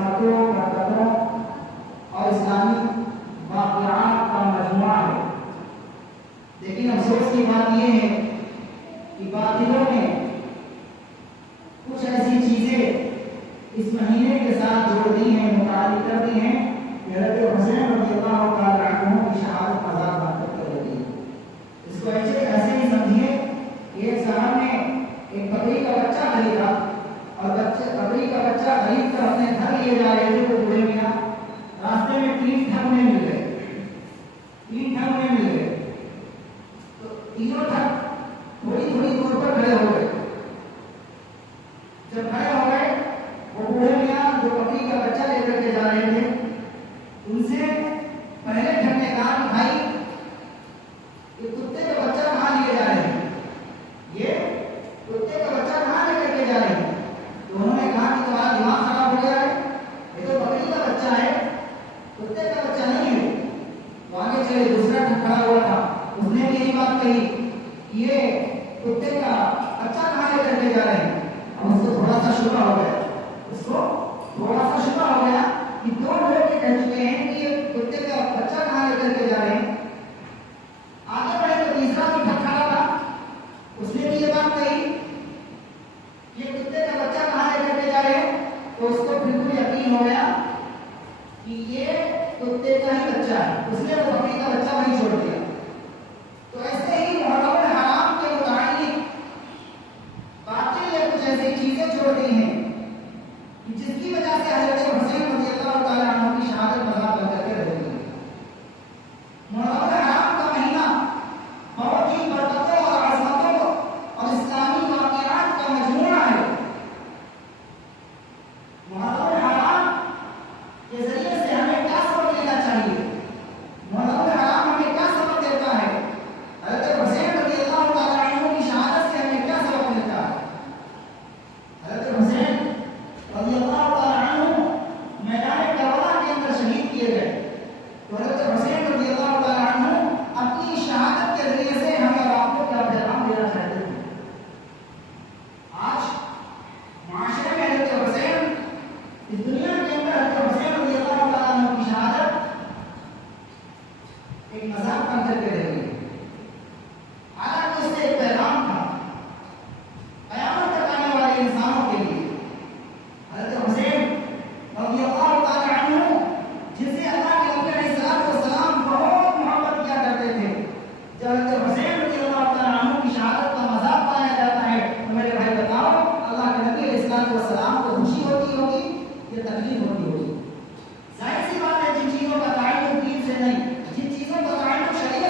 عظمتوں، برکتوں اور اسلامی واقعات کا مجموعہ ہے۔ لیکن افسوس کی بات یہ ہے کہ باطلوں نے کچھ ایسی چیزیں اس مہینے کے ساتھ جوڑ دی ہیں، متعلق کر دی ہیں کہ حضرت حسین رضی اللہ تعالیٰ عنہ کی شہادت مذاق بات کر دیتی ہے۔ اس کو ایسے ہی سمجھیے کہ ایک صاحب نے ایک بکری کا بچہ خریدا اور بکری کا بچہ خرید کر اپنے گھر لیے جا رہے تھے، تو بوڑھے میاں راستے میں 3 ٹھگ مل گئے، 3 ٹھگ مل گئے، تو تینوں ٹھگ تھوڑی دور پر کھڑے ہو گئے۔ جب کھڑے ہو گئے، وہ بوڑھے میاں جو بکری کا بچہ لے کر کے جا رہے تھے، ان سے پہلے ٹھگ نے کہا بھائی یہ کتے کا بچہ کہاں لیے جا رہے ہیں، یہ کتے کا بچہ کہاں لے کر کے جا رہے ہیں؟ تو انہوں نے کہا کہ تمہارا دماغ خراب ہو گیا ہے، یہ تو بکری کا بچہ ہے، کتے کا بچہ نہیں ہے۔ تو آگے چلے، دوسرا ٹھگ کھڑا ہوا تھا، اس نے بھی یہی بات کہی کہ یہ کتے کا بچہ کہاں لے کر کے جا رہے ہیں۔ اب اس کو تھوڑا سا شبہ ہو گیا، کہ 2 لوگ یہ کہہ چکے ہیں کہ یہ کتے کا بچہ کہاں لے کر کے جا رہے ہیں۔ آگے بڑھے تو تیسرا بھی ٹھگ کھڑا تھا، اس نے بھی یہ بات کہی کہ یہ کتے کا بچہ کہاں لے کر کے جا رہے ہیں۔ تو اس کو بالکل یقین ہو گیا کہ یہ کتے کا ہی بچہ ہے، اس نے وہ بکری کا بچہ وہیں چھوڑ دیا۔ تو ایسے ہی محرم الحرام کے متعلق باطل نے کچھ ایسی چیزیں چھوڑ دی ہیں جس کی وجہ سے حضرت حسین رضی اللہ تعالیٰ عنہ کی شہادت مذاق بن کر کے رہ گئی۔ محرم الحرام کا مہینہ بہت ہی برکتوں اور عظمتوں اور اسلامی واقعات کا مجموعہ ہے۔ محرم الحرام کے ذریعے سے ہمیں کیا سبق لینا چاہیے؟ محرم الحرام ہمیں کیا سبق دیتا ہے؟ حضرت حسین رضی اللہ تعالیٰ عنہ کی شہادت سے ہمیں کیا سبق ملتا ہے؟ حضرت حسین رضی اللہ تعالیٰ عنہ میدان کربلا کے اندر شہید کیے گئے، تو حضرت حسین رضی اللہ تعالیٰ عنہ اپنی شہادت کے ذریعے سے ہمیں اور آپ کو کیا پیغام دینا چاہتے ہیں؟ آج معاشرے میں حضرت حسین، اس دنیا کے اندر حضرت حسین رضی اللہ تعالیٰ عنہ کی شہادت ایک مذاق بن کر کے رہ گئی، حالانکہ اس سے ایک پیغام تھا قیامت تک آنے والے انسانوں کے لیے۔ حضرت حسین رضی اللہ تعالیٰ عنہ جسے اللہ کے نبی علیہ الصلوۃ والسلام بہت محبت کیا کرتے تھے، جب حضرت حسین رضی اللہ تعالیٰ عنہ کی شہادت کا مذاق بنایا جاتا ہے تو میرے بھائی بتاؤ اللہ کے نبی علیہ الصلوۃ والسلام کو خوشی ہوتی ہوگی یا تکلیف ہوتی ہوگی؟ ظاہر سی بات ہے جن چیزوں کا تعلق دین سے نہیں، جن چیزوں کا تعلق شریعت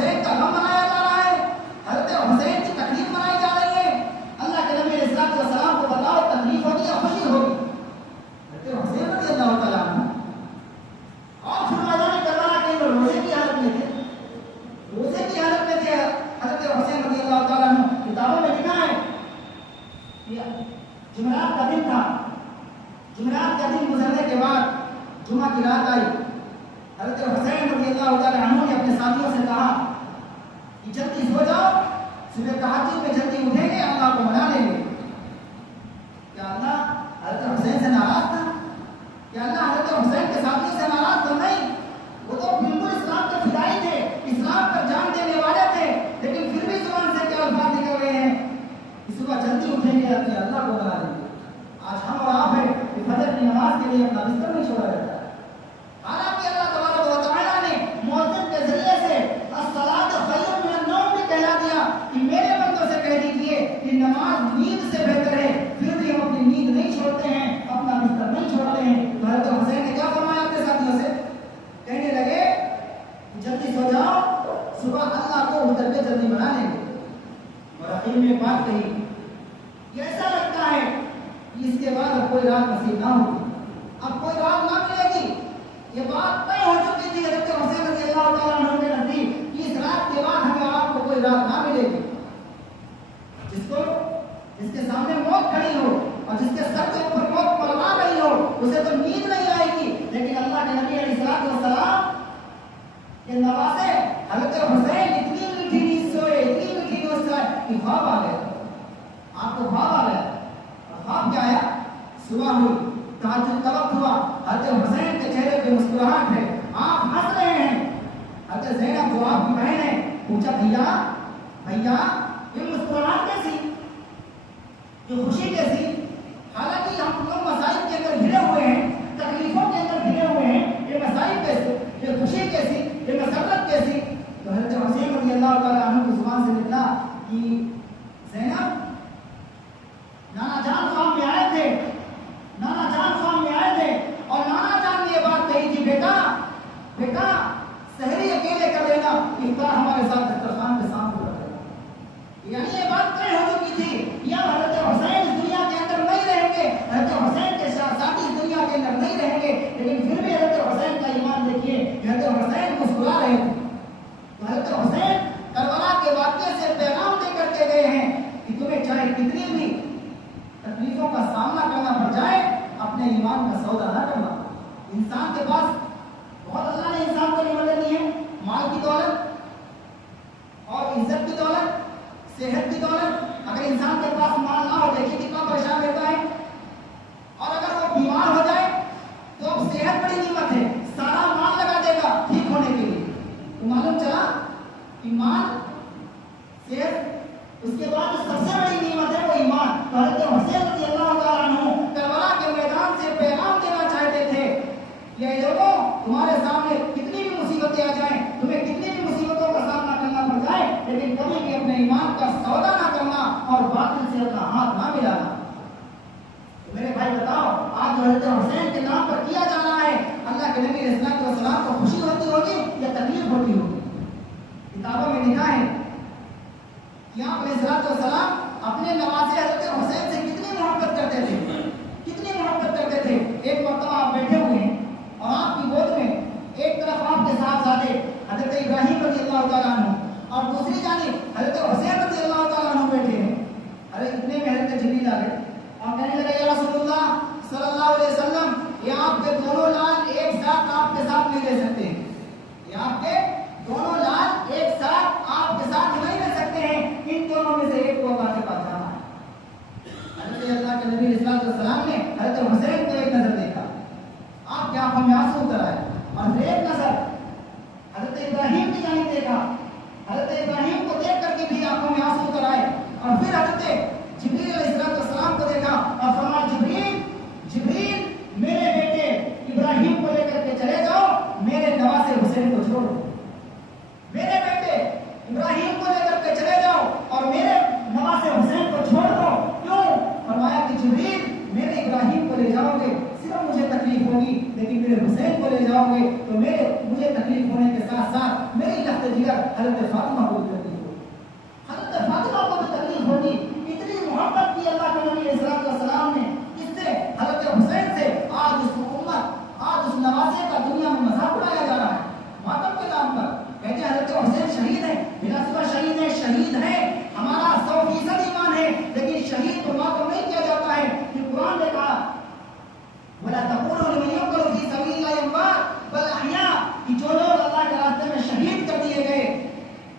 حسین کا غم منایا جا رہا ہے، حضرت حسین کی تکلیف منائی جا رہی ہے۔ اللہ کے نبی علیہ السلام کو بتاؤ تکلیف ہوگی یا خوشی ہوگی؟ حضرت حسین رضی اللہ تعالیٰ عنہ اور پھر میدان کربلا کے اندر روزے کی حالت میں تھے، روزے کی حالت میں تھے حضرت حسین رضی اللہ تعالیٰ عنہ۔ کتابوں میں لکھا ہے جمعرات کا دن تھا، جمعرات کا دن گزرنے کے بعد جمعہ کی رات آئی، حضرت حسین رضی اللہ تعالیٰ عنہ نے اپنے ساتھیوں سے کہا کہ جلدی سو جاؤ، صبح تہجد میں جلدی اٹھیں گے، اللہ کو منا لیں گے۔ کیا اللہ حضرت حسین سے ناراض تھا؟ کیا اللہ حضرت حسین کے ساتھیوں سے ناراض تو نہیں؟ وہ تو بالکل اسلام کے فدائی تھے، اسلام پر جان دینے والے تھے، لیکن پھر بھی زبان سے کیا الفاظ نکل رہے ہیں کہ صبح جلدی اٹھیں گے، اپنے اللہ کو منا لیں گے۔ آج ہم اور آپ ہیں کہ فجر کی نماز کے لیے اپنا بستر نہیں چھوڑا جاتا ہے، حالانکہ اللہ تبارک و تعالیٰ نے مؤذن کے ذریعے سے الصلاۃ خیر من النوم بھی کہلا دیا کہ میرے بندوں سے کہہ دیجیے کہ نماز نیند سے بہتر ہے، پھر بھی ہم اپنی نیند نہیں چھوڑتے ہیں، اپنا بستر نہیں چھوڑتے ہیں۔ تو حضرت حسین نے کیا فرمایا اپنے ساتھیوں سے؟ کہنے لگے جلدی سو جاؤ، صبح اللہ کو اٹھ کر کے جلدی بنا لیں گے۔ اور اخیر میں ایک بات کہی کہ ایسا لگتا ہے کہ اس کے بعد اب کوئی رات نصیب نہ ہوگی، اب کوئی رات نہ ملے گی۔ یہ بات طے ہو چکی تھی حضرت حسین رضی اللہ تعالیٰ عنہ کے نزدیک کہ اس رات کے بعد ہمیں آپ کو کوئی رات نہ ملے گی۔ جس کے سامنے موت کھڑی ہو اور جس کے سر کے اوپر موت پلوا رہی ہو، اسے تو نیند نہیں آئے گی، لیکن اللہ کے نبی علیہ السلام کے نواسے حضرت حسین اتنی میٹھی نیند سوئے، اتنی میٹھی نیند سوئے کہ خواب آ گیا، آپ کو خواب آ گیا۔ اور خواب کیا آیا؟ صبح ہوئی، تہجد کا وقت ہوا، حضرت حسین کے چہرے پہ مسکراہٹ ہے، آپ ہنس رہے ہیں۔ حضرت زینب جو آپ کی بہن ہے پوچھا بھیا یہ مسکراہٹ کیسی، یہ خوشی کیسی؟ حالانکہ ہم لوگ مسائل کے اندر گھرے ہوئے ہیں، تکلیفوں کے اندر گھرے ہوئے ہیں، یہ مسائل کیسے، یہ خوشی کیسی، یہ مسرت کیسی؟ تو حضرت حسین رضی اللہ تعالیٰ عنہ کی زبان سے نکلا کہ زینب نانا جان خواب میں آئے تھے، نانا جان خواب میں آئے تھے اور نانا جان نے یہ بات کہی تھی بیٹا سحری اکیلے کر لینا، افطار ہمارے ساتھ دسترخوان کے سامنے رکھ لینا۔ یعنی یہ بات طے ہو چکی تھی، یا حضرت حسین اس دنیا کے اندر نہیں رہیں گے، حضرت حسین کے ساتھی اس دنیا کے اندر نہیں رہیں گے، لیکن پھر بھی حضرت حسین کا ایمان دیکھیے، حضرت حسین مسکرا رہے تھے۔ تو حضرت حسین کربلا کے واقعے سے پیغام دے کر کے گئے ہیں کہ تمہیں چاہے کتنی بھی تکلیفوں کا سامنا کرنا پڑ جائے، اپنے ایمان کا سودا نہ کرنا۔ انسان کے پاس بہت اللہ نے انسان کو نعمتیں دی ہیں، مال کی دولت اور عزت کی دولت، صحت کی دولت۔ اگر انسان کے پاس مال نہ ہو، دیکھیے کتنا پریشان رہتا ہے، اور اگر وہ بیمار ہو جائے تو اب صحت بڑی نعمت ہے، سارا مال لگا دے گا ٹھیک ہونے کے لیے۔ تو معلوم چلا کہ مال، صحت، اس کے بعد سب سے بڑی نعمت ہے وہ ایمان۔ تو حضرت حسین رضی اللہ تعالیٰ عنہ کربلا کے میدان سے پیغام دینا چاہتے تھے کہ اے لوگوں، تمہارے سامنے کتنی بھی مصیبتیں آ جائیں، تمہیں کتنی بھی مصیبتوں کا سامنا کرنا پڑ جائے، لیکن کبھی بھی اپنے ایمان کا سودا نہ کرنا اور باطل سے اپنا ہاتھ نہ ملانا۔ تو میرے بھائی بتاؤ، آج جو حضرت حسین کے نام پر کیا جا رہا ہے، اللہ کے نبی علیہ السلام کو خوشی ہوتی ہوگی یا تکلیف ہوتی ہوگی؟ کتابوں میں لکھا ہے کہ آپ علیہ السلام اپنے نواسے حضرت حسین سے کتنی محبت کرتے تھے، کتنی محبت کرتے تھے۔ ایک مرتبہ آپ بیٹھے ہوئے ہیں اور آپ کی گود میں ایک طرف آپ کے صاحبزادے حضرت ابراہیم رضی اللہ تعالیٰ عنہ اور دوسری جانب حضرت حسین رضی اللہ تعالیٰ عنہ بیٹھے ہیں۔ ارے اتنے میں حضرت جبریل آ گئے اور کہنے لگے یا رسول اللہ صلی اللہ علیہ وسلم، یہ آپ کے دونوں لال ایک ساتھ آپ کے ساتھ نہیں رہ سکتے، یہ آپ کے دونوں لال ایک ساتھ آپ کے ساتھ نہیں رہ سکتے ہیں، ان دونوں میں سے ایک کو اللہ کے پاس جانا ہے۔ حضرت اللہ کے نبی علیہ السلام نے حضرت حسین کو ایک نظر دیکھا، آپ کی آنکھوں میں آنسو اتر آئے، اور پھر ایک نظر حضرت ابراہیم کی جانب دیکھا، حضرت ابراہیم کو دیکھ کر کے بھی آنکھوں میں آنسو اتر آئے، اور پھر حضرت جبریل علیہ السلام کو دیکھا اور فرمایا جبریل میرے بیٹے ابراہیم کو لے کر کے چلے جاؤ، میرے نواسے حسین کو چھوڑو، میرے بیٹے ابراہیم کو لے کر کے چلے جاؤ اور میرے نواسے حسین کو چھوڑ دو۔ کیوں؟ فرمایا کہ جبریل میرے ابراہیم کو لے جاؤ گے صرف مجھے تکلیف ہوگی، لیکن میرے حسین کو لے جاؤ گے تو مجھے تکلیف ہونے کے ساتھ ساتھ میری لخت جگر حضرت فاطمہ کو بھی تکلیف ہوگی، حضرت فاطمہ کو بھی تکلیف ہوگی۔ اتنی محبت کی اللہ کے نبی علیہ السلام نے اس سے حضرت حسین سے آج اس امت، آج اس نواسے کا دنیا میں مذاق اڑایا جا رہا ہے ماتم کے نام پر۔ کہتے ہیں حضرت حسین شہید ہیں، بلا شبہ شہید ہیں، شہید ہیں، ہمارا 100% ایمان ہے، لیکن شہید کو ماتم نہیں کیا جاتا ہے۔ کہ قرآن نے کہا وَلَا تَقُولُوا لِمَن يُقْتَلُ فِي سَبِيلِ اللَّهِ أَمْوَاتٌ بَلْ أَحْيَاءٌ، کہ جو لوگ اللہ کے راستے میں شہید کر دیے گئے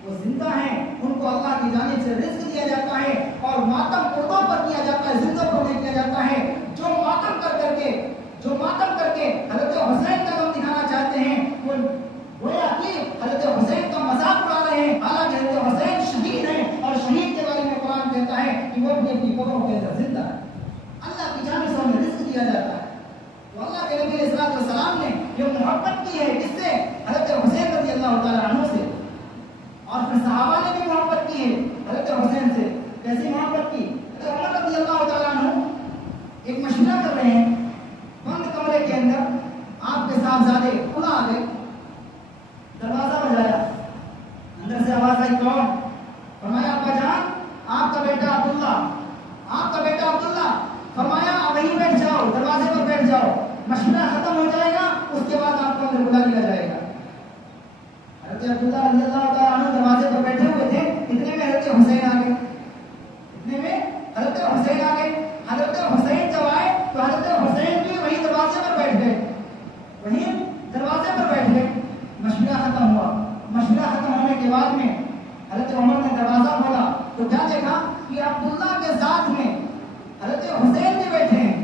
وہ زندہ ہیں، ان کو اللہ کی جانب سے رزق دیا جاتا ہے، اور ماتم مردوں پر کیا جاتا ہے، زندوں پر نہیں کیا جاتا ہے۔ جو ماتم کر کے حضرت حسین کا غم دکھانا چاہتے ہیں وہ گویا کہ حضرت حسین کا مذاق اڑا رہے ہیں، حالانکہ حضرت حسین شہید ہیں، اور شہید کے بارے میں قرآن کہتا ہے کہ وہ بھی اپنی قبروں کے اندر زندہ ہے، اللہ کی جانب سے انہیں رزق دیا جاتا ہے۔ تو اللہ کے نبی علیہ السلام نے جو محبت کی ہے کس سے؟ حضرت حسین رضی اللہ تعالیٰ عنہ سے، اور پھر صحابہ نے بھی محبت کی ہے حضرت حسین سے۔ کیسی محبت کی؟ حضرت عمر رضی اللہ تعالیٰ عنہ ایک مشورہ کر رہے ہیں بند کمرے کے اندر، آپ کے صاحبزادے کھلا آ گئے، دروازہ بجایا، اندر سے آواز آئی کون؟ فرمایا ابا جان آپ کا بیٹا عبداللہ، آپ کا بیٹا عبداللہ۔ فرمایا وہیں بیٹھ جاؤ، دروازے پر بیٹھ جاؤ، مشورہ ختم ہو جائے گا اس کے بعد آپ کو اندر بلا لیا جائے گا۔ حضرت عبداللہ رضی اللہ تعالیٰ عنہ دروازے پر بیٹھے ہوئے تھے، اتنے میں حضرت حسین آ گئے، حضرت حسین جب آئے تو حضرت حسین بھی وہی دروازے پر بیٹھ گئے، مشورہ ختم ہوا۔ مشورہ ختم ہونے کے بعد میں حضرت عمر نے دروازہ کھولا تو کیا دیکھا کہ عبداللہ کے ساتھ میں حضرت حسین بھی بیٹھے ہیں،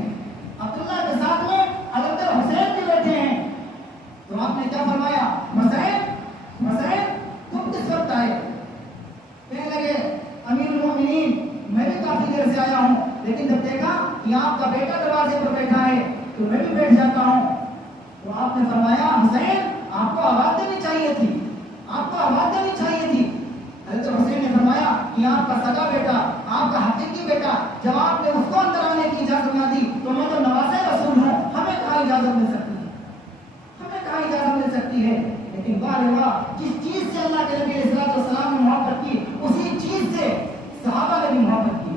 عبداللہ کے ساتھ میں حضرت حسین بھی بیٹھے ہیں۔ تو آپ نے کیا فرمایا؟ حسین تم کس وقت آئے؟ کہنے لگے امیر المومنین میں بھی کافی دیر سے آیا ہوں، لیکن جب دیکھا کہ آپ کا بیٹا دروازے پر بیٹھا ہے تو میں بھی بیٹھ جاتا ہوں۔ تو آپ نے فرمایا حسین آپ کو آواز دینی چاہیے تھی، آپ کو آواز دینی چاہیے تھی۔ حضرت حسین نے فرمایا کہ آپ کا سگا بیٹا، آپ کا حقیقی بیٹا، جب آپ نے اس کو اندر آنے کی اجازت نہ دی تو میں تو نواسے رسول ہوں، ہمیں کہاں اجازت مل سکتی ہے، ہمیں کہاں اجازت مل سکتی ہے۔ لیکن واہ جس چیز سے اللہ کے نبی علیہ السلام نے محبت کی اسی چیز سے صحابہ نے بھی محبت کی،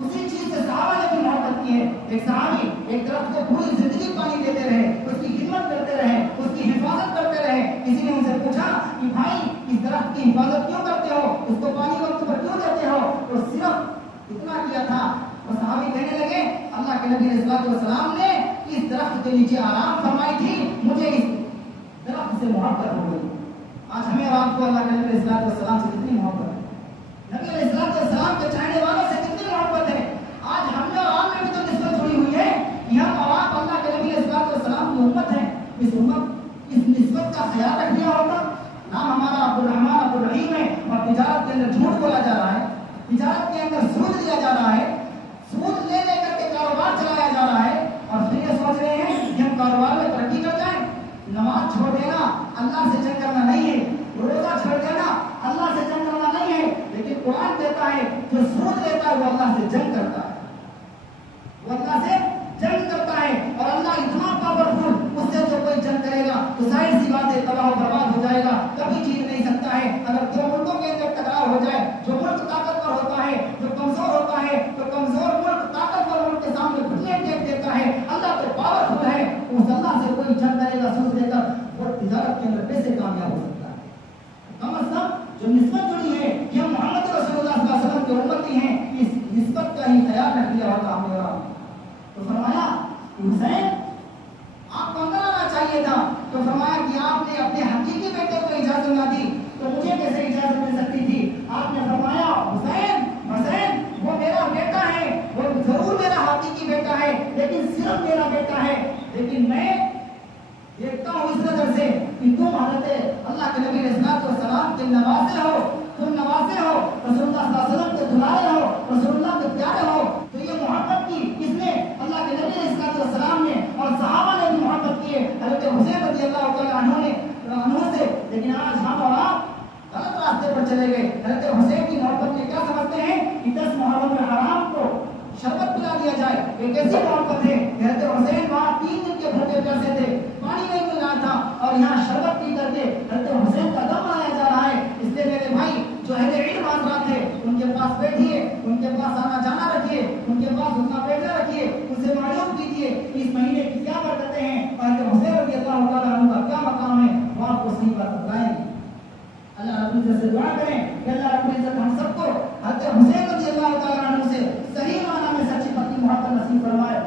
اسی چیز سے صحابہ نے بھی محبت کی ہے۔ ایک صحابی ایک درخت کو پوری زندگی پانی دیتے رہے، اس کی خدمت کرتے رہے، اس کی حفاظت کرتے رہے۔ کسی نے ان سے پوچھا کہ بھائی اس درخت کی حفاظت کیوں کرتے ہو، اس کو پانی وقت پر کیوں دیتے ہو؟ تو صرف اتنا کیا تھا، وہ صحابی کہنے لگے اللہ کے نبی علیہ السلام نے اس درخت کے نیچے آرام فرمائی تھی، مجھے اس درخت سے محبت ہو گئی۔ آج ہمیں اور آپ کو اللہ کے نبی علیہ السلام سے کتنی محبت ہے، نبی علیہ السلام کے چاہنے والوں سے کتنی محبت ہے۔ آج ہم نے اور آپ میں بھی تو نسبت جڑی ہوئی ہے کہ ہم اور آپ اللہ کے نبی علیہ السلام کی امت ہیں۔ اس نسبت کا خیال رکھ لیا ہوگا۔ نام ہمارا عبدالرحمن عبدالرحیم ہے، اور تجارت کے اندر جھوٹ بولا جا رہا ہے، تجارت کے اندر سود لیا جا رہا ہے، سود لے کر کے کاروبار چلایا جا رہا ہے، اور پھر یہ سوچ رہے ہیں کہ ہم کاروبار میں ترقی کر جائیں۔ نماز چھوڑ دینا اللہ سے جنگ کرنا نہیں ہے، روزہ چھوڑ دینا اللہ سے جنگ کرنا نہیں ہے، لیکن قرآن کہتا ہے جو سود لیتا ہے وہ اللہ سے جنگ کرتا ہے، وہ اللہ سے جنگ کرتا ہے، اور اللہ اتنا پاورفل، اس سے جو کوئی جنگ کرے گا تو ظاہر سی بات ہے تباہ و برباد ہو جائے گا، کبھی جیت نہیں سکتا ہے۔ اگر دو ملکوں کے اندر ٹکراؤ ہو جائے، جو ملک طاقتور ہوتا ہے جو کمزور ہوتا ہے، تو کمزور ملک طاقتور ملک کے سامنے گھٹنے ٹیک دیتا ہے۔ اللہ تو پاورفل ہے، اس اللہ سے کوئی جنگ کرے گا سود لے کر وہ تجارت کے اندر کیسے کامیاب ہو سکتا ہے؟ کم از کم جو نسبت جڑی ہے یہ محمد رسول اللہ صلی اللہ علیہ وسلم کے امتی ہیں، اس نسبت کا ہی خیال رکھ لیا ہوتا ہم نے۔ تو فرمایا حسین آپ کو اندر آنا چاہیے تھا، تو فرمایا کہ آپ نے اپنے حقیقی بیٹے کو اجازت نہ دی تو مجھے کیسے اجازت مل سکتی تھی؟ آپ نے فرمایا حسین وہ میرا بیٹا ہے، وہ ضرور میرا حقیقی بیٹا ہے، لیکن صرف میرا بیٹا ہے، لیکن میں دیکھتا ہوں اس نظر سے کہ تم حضرت اللہ کے نبی علیہ السلام کے نواسے ہو، تم نواسے ہو، رسول اللہ صلی اللہ علیہ وسلم کے دلائے ہو، رسول اللہ کے پیارے ہو۔ تو یہ محبت کی کس نے؟ اللہ کے نبی علیہ السلام نے، اور صحابہ نے بھی محبت کی ہے حضرت حسین رضی اللہ تعالیٰ عنہ سے۔ لیکن آج ہم اور آپ غلط راستے پر چلے گئے۔ حضرت حسین کی محبت میں کیا سمجھتے ہیں کہ 10 محرم حرام کو شربت پلا دیا جائے، ایک ایسی محبت ہے۔ حضرت حسین وہاں 3 دن کے بھوکے پیاسے تھے، پانی نہیں مل رہا تھا، اور یہاں شربت پی کر کے حضرت حسین العزت سے دعا کریں کہ اللہ رب العزت ہم سب کو حضرت حسین رضی اللہ تعالیٰ عنہ سے صحیح معنی میں سچی پکی محبت نصیب فرمائے.